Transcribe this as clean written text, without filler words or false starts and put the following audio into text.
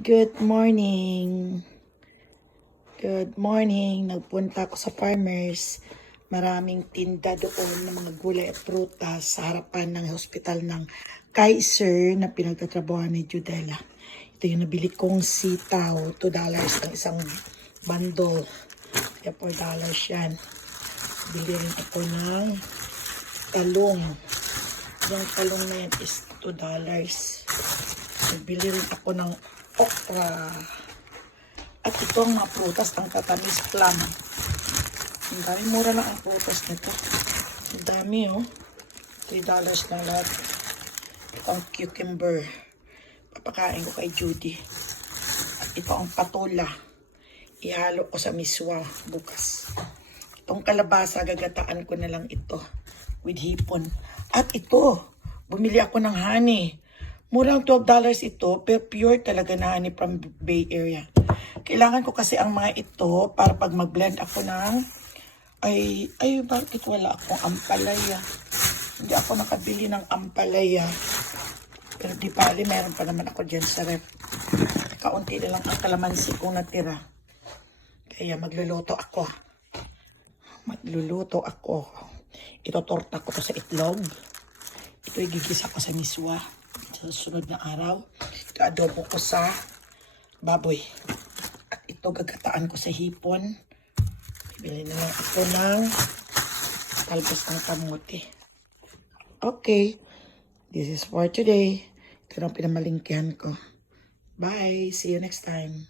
Good morning. Good morning. Nagpunta ako sa farmers. Maraming tinda doon ng mga gulay at prutas sa harapan ng hospital ng Kaiser na pinagtatrabahoan ni Judela. Ito yung nabili kong sitaw. $2 ng isang bundle. Kaya $4 yan. Bili rin ako ng talong. Yung talong na yan is $2. Bili rin ako ng okra. At ito ang mga prutas ng tatamis plum. Ang dami, mura lang ang prutas nito. Ang dami oh. $3 lang lahat. Ito ang cucumber. Papakain ko kay Judy. At ito ang patola. Ihalo ko sa miswa bukas. Itong kalabasa, gagataan ko na lang ito with hipon. At ito, bumili ako ng honey. Murang $12 ito, pero pure talaga na honey from Bay Area. Kailangan ko kasi ang mga ito para pag mag-blend ako ng bakit wala akong ampalaya? Hindi ako nakabili ng ampalaya. Pero di bali, meron pa naman ako dyan sa ref. Kaunti na lang ang kalamansi kong natira. Kaya magluluto ako. Itotorta ko to sa itlog. Ito igigisa ko sa miswa. Sa susunod na araw. Ito adobo ko sa baboy. At ito gagataan ko sa hipon. Bibili na lang ito ng talbos ng kamote. Okay. This is for today. Ito ang pinamalingkihan ko. Bye. See you next time.